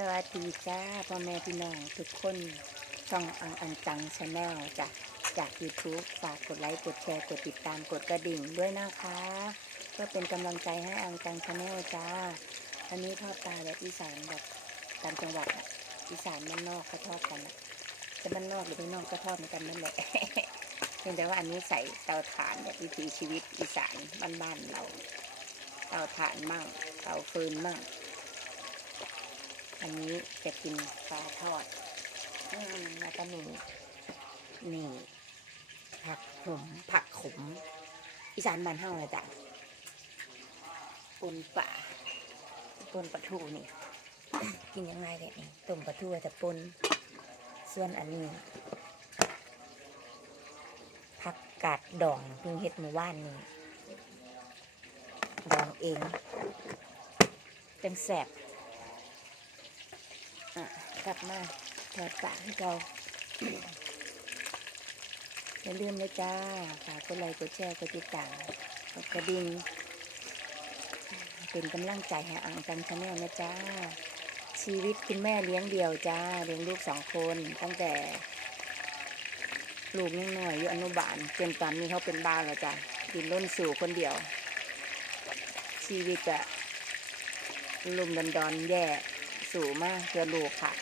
สวัสดีจ้าพ่อแม่พี่น้องทุกคนช่องอังอังจังชาแนลจากจาก YouTube ฝากกดไลค์กดแชร์กดติดตามกดกระดิ่งด้วยนะคะเพื่อเป็นกำลังใจให้อังจังชาแนลจ้า อันนี้ทอดปลาแบบอีสานแบบตามจังหวัดอีสานบ้านนอกเขาทอดกันจะบ้านนอกหรือไม่นอกก็ทอดเหมือนกันนั่นแหละเพียงแต่ว่าอันนี้ใส่เตาถ่านแบบวิถีชีวิตอีสานบ้านๆเรา เตาถ่านมั่งเตาฟืนมั่ง อันนี้จะกินปลาทอดอืมแล้วก็มีนี่ผักขมผักขม อีสานบ้านเฮาเลยจ้ะปนป่าปนปลาทูนี่ กินยังไงเนี่ยนี่ต้มปลาทูจะปนส่วนอันนี้ผักกาดดองเพิ่งเฮ็ดเมื่อวานนี้ดองเองจังแสบ กลับมาถอดปากให้เราอย่าลืมเลยจ้าฝากกดไลค์กดแชร์กดติดตามกดกระดิ่งเป็นกำลังใจให้อังกันชาแนลนะจ้า ชีวิตคุณแม่เลี้ยงเดี่ยวจ้า เลี้ยงลูกสองคน ตั้งแต่ ลูกยังน้อยอยู่อนุบาลจนตอนนี้เขาเป็นบ้านแล้วจ้ะดินล้นสู่คนเดียว ชีวิตจะลุ่มดอนดอนแย่ สู่มากเพื่อลูกค่ะ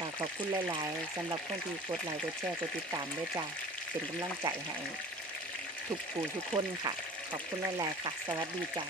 ค่ะขอบคุณหลาย ๆสำหรับคนที่กดไลค์กดแชร์กดติดตามด้วยจ้ะเป็นกำลังใจให้ทุกผู้ทุกคนค่ะ ขอบคุณหลาย ๆ ค่ะ สวัสดีจ้า